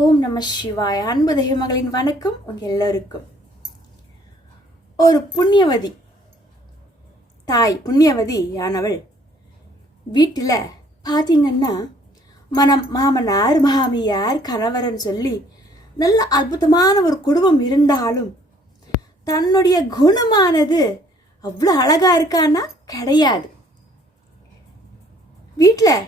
ஓம் நம சிவாய. அன்பு தெய்வமகளின் வணக்கம் உங்க எல்லோருக்கும். ஒரு புண்ணியவதி தாய், புண்ணியவதி ஆனவள் வீட்டில் பார்த்தீங்கன்னா மாமனார் மாமியார் கணவர்னு சொல்லி நல்ல அற்புதமான ஒரு குடும்பம் இருந்தாலும் தன்னுடைய குணமானது அவ்வளோ அழகா இருக்கான்னா கிடையாது. வீட்டில்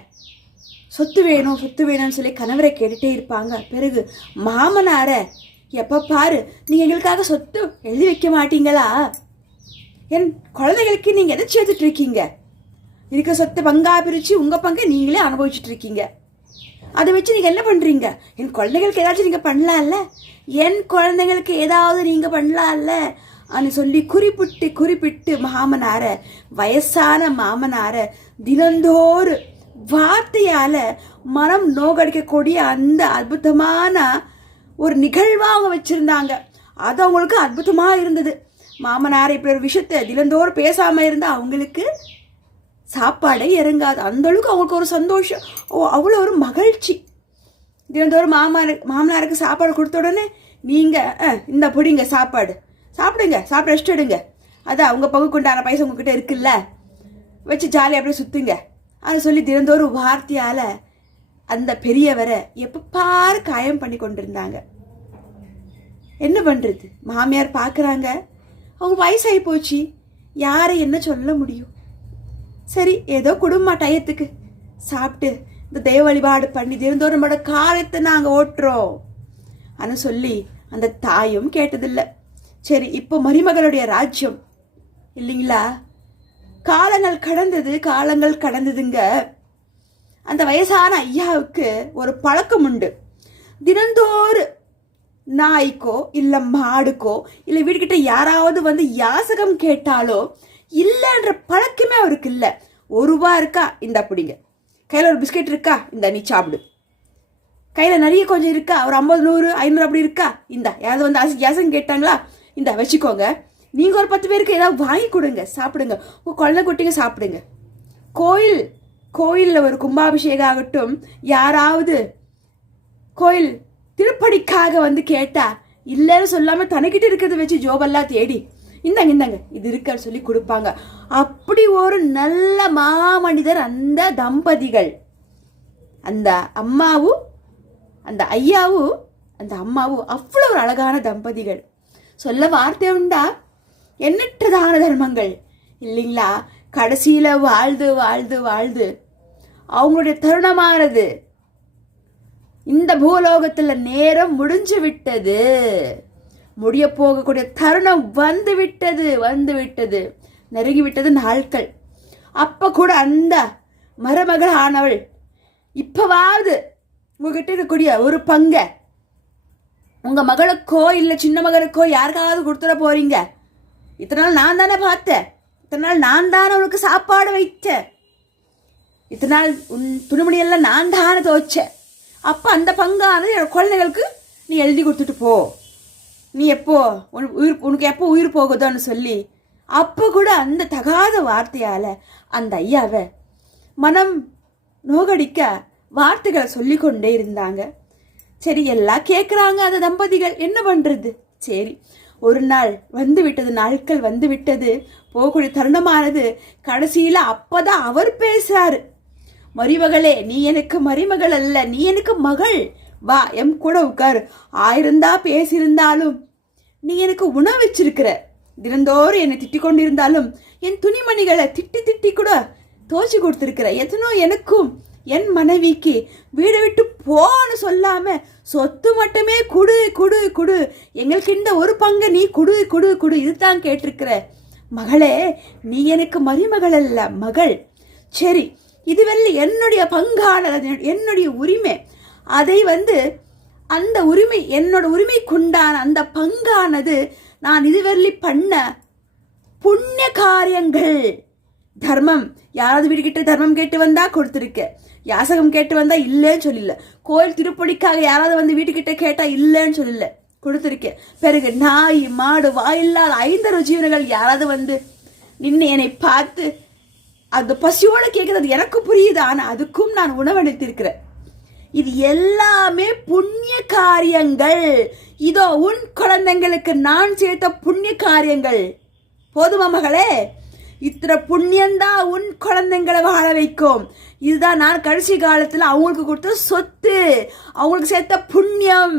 சொத்து வேணும்னு சொல்லி கணவரை கேட்டுட்டே இருப்பாங்க. பிறகு மாமனாரை எப்போ பாரு நீங்கள் எங்களுக்காக சொத்து எழுதி வைக்க மாட்டீங்களா, என் குழந்தைகளுக்கு நீங்கள் எதை சேர்த்துட்டு இருக்கீங்க, இருக்க சொத்தை பங்கா பிரித்து உங்கள் பங்கை நீங்களே அனுபவிச்சுட்டு இருக்கீங்க, அதை வச்சு நீங்கள் என்ன பண்ணுறீங்க, என் குழந்தைகளுக்கு ஏதாச்சும் நீங்கள் பண்ணலாம்ல, என் குழந்தைங்களுக்கு ஏதாவது நீங்கள் பண்ணலாம்ல அப்படின்னு சொல்லி குறிப்பிட்டு மாமனாரை, வயசான மாமனாரை தினந்தோறு வார்த்தையால மனம் நோகடிக்கக்கூடிய அந்த அற்புதமான ஒரு நிகழ்வா அவங்க வச்சிருந்தாங்க. அது அவங்களுக்கு அற்புதமா இருந்தது. மாமனார் இப்படி ஒரு விஷயத்த தினந்தோறும் பேசாம இருந்தா அவங்களுக்கு சாப்பாடே இறங்காது. அந்த அளவுக்கு அவங்களுக்கு ஒரு சந்தோஷம், அவ்வளோ ஒரு மகிழ்ச்சி. தினந்தோறும் மாமனாருக்கு சாப்பாடு கொடுத்த உடனே நீங்க இந்த பிடிங்க சாப்பாடு சாப்பிடுங்க, சாப்பிட ரெஸ்ட் எடுங்க, அதான் உங்க பங்குக்குண்டான பைசா உங்ககிட்ட இருக்குல்ல, வச்சு ஜாலியாக அப்படியே சுத்துங்க அதை சொல்லி தினந்தோறும் வார்த்தையால் அந்த பெரியவரை எப்போ பாரு காயம் பண்ணி கொண்டிருந்தாங்க. என்ன பண்ணுறது, மாமியார் பார்க்குறாங்க, அவங்க வயசாகி போச்சு, யாரை என்ன சொல்ல முடியும், சரி ஏதோ குடும்ப டயத்துக்கு சாப்பிட்டு இந்த தெய்வ வழிபாடு பண்ணி தினந்தோறும் நம்மளோட காலத்தை நாங்கள் ஓட்டுறோம் அனு சொல்லி அந்த தாயும் கேட்டதில்லை. சரி, இப்போ மருமகளுடைய ராஜ்யம் இல்லைங்களா, காலங்கள் கடந்ததுங்க. அந்த வயசான ஐயாவுக்கு ஒரு பழக்கம் உண்டு. தினந்தோறும் நாய்க்கோ இல்லை மாடுக்கோ இல்லை வீட்டுக்கிட்ட யாராவது வந்து யாசகம் கேட்டாலோ இல்லைன்ற பழக்கமே அவருக்கு இல்லை. ₹1 இருக்கா இந்த அப்படிங்க, கையில் ஒரு பிஸ்கெட் இருக்கா இந்த நீ சாப்பிடு, கையில் நிறைய கொஞ்சம் இருக்கா ஒரு 50 100 500 அப்படி இருக்கா இந்த, யாராவது வந்து யாசகம் கேட்டாங்களா இந்த வச்சுக்கோங்க, நீங்கள் ஒரு 10 பேருக்கு ஏதாவது வாங்கி கொடுங்க சாப்பிடுங்க, உங்கள் குழந்தை குட்டிங்க சாப்பிடுங்க. கோயிலில் ஒரு கும்பாபிஷேகம் ஆகட்டும், யாராவது கோயில் திருப்படிக்காக வந்து கேட்டா இல்லைன்னு சொல்லாமல் தனக்கிட்ட இருக்கிறத வச்சு ஜோபெல்லாம் தேடி இந்தாங்க இது இருக்குன்னு சொல்லி கொடுப்பாங்க. அப்படி ஒரு நல்ல மாமனிதர் அந்த தம்பதிகள், அந்த அம்மாவும் அந்த ஐயாவும் அந்த அம்மாவும் அவ்வளோ ஒரு அழகான தம்பதிகள். சொல்ல வார்த்தை உண்டா, எண்ணற்ற தான தர்மங்கள் இல்லைங்களா. கடைசியில வாழ்ந்து அவங்களுடைய தருணமானது இந்த பூலோகத்துல நேரம் முடிஞ்சு விட்டது, முடிய போகக்கூடிய தருணம் வந்து விட்டது நெருங்கி விட்டது நாட்கள். அப்ப கூட அந்த மருமகள் ஆனவள் இப்பவாவது உங்ககிட்ட இருக்கக்கூடிய ஒரு பங்கை உங்க மகளுக்கோ இல்லை சின்ன மகனுக்கோ யாருக்காவது கொடுத்துட போறீங்க, இத்தனை நாள் நான் தானே பார்த்தேன், இத்தனை நாள் நான் தானே உனக்கு சாப்பாடு வைத்தேன், இத்தனை நாள் உன் துணிமணியெல்லாம் நான் தானே துவைச்சேன், அப்போ அந்த பங்கானது என்னோட குழந்தைகளுக்கு நீ எழுதி கொடுத்துட்டு போ, நீ உனக்கு எப்போ உயிர் போகுதோன்னு சொல்லி அப்போ கூட அந்த தகாத வார்த்தையால் அந்த ஐயாவை மனம் நோகடிக்க வார்த்தைகளை சொல்லி கொண்டே இருந்தாங்க. சரி, எல்லாம் கேட்குறாங்க அந்த தம்பதிகள், என்ன பண்ணுறது. சரி, ஒரு நாள் நாட்கள் வந்து விட்டது, போகக்கூடிய தருணமானது. கடைசியில் அப்பதான் அவர் பேசுறாரு, மருமகளே நீ எனக்கு மருமகள் அல்ல, நீ எனக்கு மகள், வா எம் கூட உட்காரு, 1000 பேசியிருந்தாலும் நீ எனக்கு உணவு வச்சிருக்கிற, தினந்தோறும் என்னை திட்டி கொண்டிருந்தாலும் என் துணிமணிகளை திட்டி கூட தோச்சு கொடுத்துருக்கிற, எத்தனோ எனக்கும் என் மனைவிக்கு வீடு விட்டு போன்னு சொல்லாம சொத்து மட்டுமே குடு, எங்களுக்கு இந்த ஒரு பங்கு நீ குடு இதுதான் கேட்டிருக்கிற. மகளே நீ எனக்கு மருமகள் அல்ல, மகள். சரி, இதுவெல்ல என்னுடைய பங்கானது, என்னுடைய உரிமை, அதை வந்து அந்த உரிமை என்னோட உரிமைக்குண்டான அந்த பங்கானது நான் இதுவரை பண்ண புண்ணிய காரியங்கள். தர்மம், யாராவது வீட்டுக்கிட்ட தர்மம் கேட்டு வந்தா கொடுத்துருக்க, யாசகம் கேட்டு வந்தா இல்லைன்னு சொல்லல, கோயில் திருப்படிக்காக யாராவது வந்து வீட்டுக்கிட்ட கேட்டா இல்லைன்னு சொல்லல, கொடுத்துருக்கேன். பிறகு நாய் மாடு வாயில்லாத 5 ஜீவனங்கள் யாராவது வந்து நின்று என்னை பார்த்து அந்த பசியோட கேட்குறது எனக்கு புரியுது, ஆனால் அதுக்கும் நான் உணவளித்திருக்கிறேன். இது எல்லாமே புண்ணிய காரியங்கள். இதோ உன் குழந்தைங்களுக்கு நான் சேர்த்த புண்ணிய காரியங்கள். போதுமா மகளே? இத்தனை புண்ணியம்தான் உன் குழந்தைங்களை வாழ வைக்கும். இதுதான் நான் கடைசி காலத்துல அவங்களுக்கு கொடுத்த சொத்து, அவங்களுக்கு சேர்த்த புண்ணியம்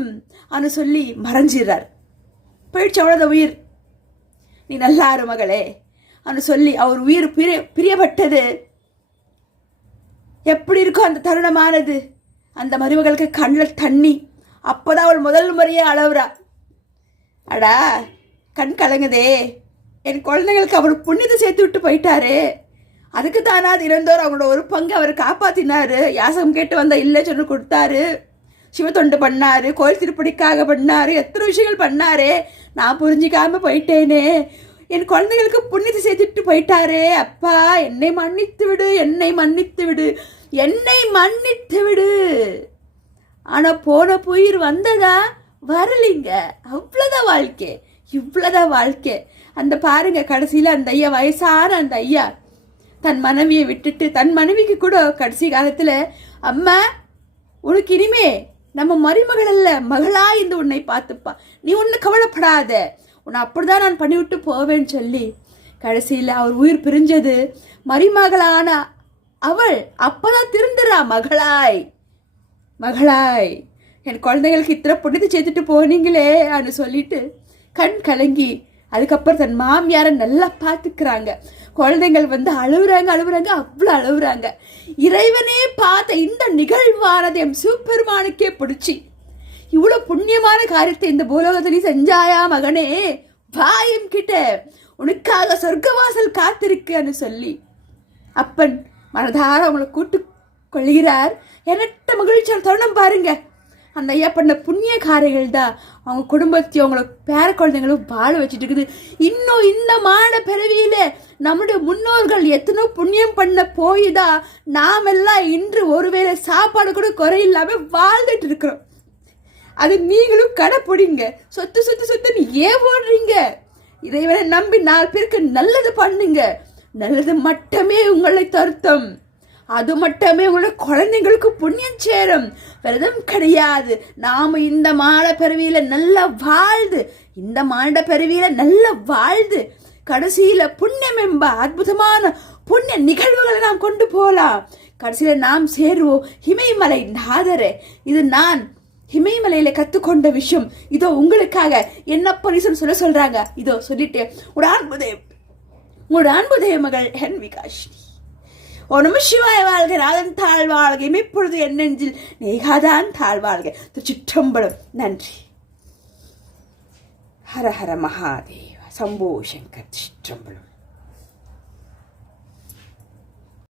அனு சொல்லி மறைஞ்சிடுறார். போயிடுச்சு அவ்வளோத உயிர். நீ நல்லா இரு மகளே அனு சொல்லி அவர் உயிர் பிரியப்பட்டது. எப்படி இருக்கும் அந்த தருணமானது? அந்த மருமகளுக்கு கண்ணில் தண்ணி. அப்போதான் அவள் முதல் முறையே அழவுறா. அடா கண் கலங்குதே, என் குழந்தைங்களுக்கு அவர் புண்ணியத்தை சேர்த்து விட்டு போயிட்டாரு. அதுக்கு தானா அது இறந்தோர் அவங்களோட ஒரு பங்கு அவர் காப்பாத்தினாரு. யாசகம் கேட்டு வந்த இல்லை சொன்னு கொடுத்தாரு, சிவத்தொண்டு பண்ணாரு, கோயில் திருப்படிக்காக பண்ணாரு, எத்தனை விஷயங்கள் பண்ணாரு. நான் புரிஞ்சிக்காம போயிட்டேனே, என் குழந்தைகளுக்கு புண்ணியத்தை சேர்த்துட்டு போயிட்டாரே. அப்பா என்னை மன்னித்து விடு, என்னை மன்னித்து விடு, என்னை மன்னித்து விடு. ஆனா போன உயிர் வந்ததா? வரலிங்க. அவ்வளோதான் வாழ்க்கை, இவ்வளோதான் வாழ்க்கை. அந்த பாருங்க, கடைசியில் அந்த ஐயா, வயசான அந்த ஐயா தன் மனைவியை விட்டுட்டு, தன் மனைவிக்கு கூட கடைசி காலத்தில், அம்மா உனக்கு இனிமே நம்ம மருமகள் அல்ல, மகளா இந்த உன்னை பார்த்துப்பா, நீ ஒன்று கவலைப்படாத, உன்னை அப்படிதான் நான் பண்ணிவிட்டு போவேன்னு சொல்லி கடைசியில் அவர் உயிர் பிரிஞ்சது. மருமகளான அவள் அப்பதான் திருந்துறா. மகளாய் மகளாய் என் குழந்தைங்களுக்கு இத்தனை புண்ணியத்தை சேர்த்துட்டு போனீங்களே அப்படின்னு சொல்லிட்டு கண் கலங்கி அதுக்கப்புறம் தன் மாமியாரை நல்லா பார்த்துக்கிறாங்க. குழந்தைங்கள் அழுகுறாங்க, அவ்வளோ அழுகுறாங்க. இறைவனே பார்த்த இந்த நிகழ்வானது எம் சூப்பெருமானுக்கே பிடிச்சி, இவ்வளோ புண்ணியமான காரியத்தை இந்த பூலோகத்தை நீ செஞ்சாயா மகனே, வாயும் கிட்ட உனக்காக சொர்க்கவாசல் காத்திருக்குன்னு சொல்லி அப்பன் மனதார அவங்களை கூட்டு கொள்கிறார். எண்ணற்ற மகிழ்ச்சியான தருணம் பாருங்க. அந்த ஐயா பண்ண புண்ணிய காரியங்கள் தான் அவங்க குடும்பத்தையும் அவங்களோட பேர குழந்தைங்களும் வாழ வச்சுட்டு இருக்குது. இன்னும் இந்த மான பிறவியில நம்முடைய முன்னோர்கள் எத்தனோ புண்ணியம் பண்ண போய்தான் நாம் எல்லாம் இன்று ஒருவேளை சாப்பாடு கூட குறையில்லாம வாழ்ந்துட்டு இருக்கிறோம். அது நீங்களும் கடைப்பிடிங்க. சொத்து சொத்து சொத்துன்னு ஏன் போடுறீங்க? இறைவனை நம்பி 4 பேருக்கு நல்லது பண்ணுங்க. நல்லது மட்டுமே உங்களை தருத்தம், அது மட்டுமே உங்களோட குழந்தைங்களுக்கு புண்ணியம் சேரும். விரதம் கிடையாது. நாம இந்த மாட பிறவியில நல்லா வாழ்ந்து, இந்த மாட பிறவியில நல்லா வாழ்ந்து கடைசியில புண்ணியம் என்ப அற்புதமான புண்ணிய நிகழ்வுகளை நாம் கொண்டு போகலாம். கடைசியில நாம் சேருவோம் இமயமலை நாதரே. இது நான் இமயமலையில கத்துக்கொண்ட விஷயம். இதோ உங்களுக்காக என்ன பரிசு சொல்றாங்க. இதோ சொல்லிட்டு உங்களோட அன்புதய மகள் என் விகாஷினி. ஓ நம சிவாய வாழ்க, ராதன் தாழ் வாழ்க, இமைப்பொழுது என் நெஞ்சில் நேகாதான் தாழ் வாழ்க. திருச்சிற்றம்பலம். நன்றி. ஹர ஹர மகாதேவ சம்போ சங்கர். சிற்றம்பலம்.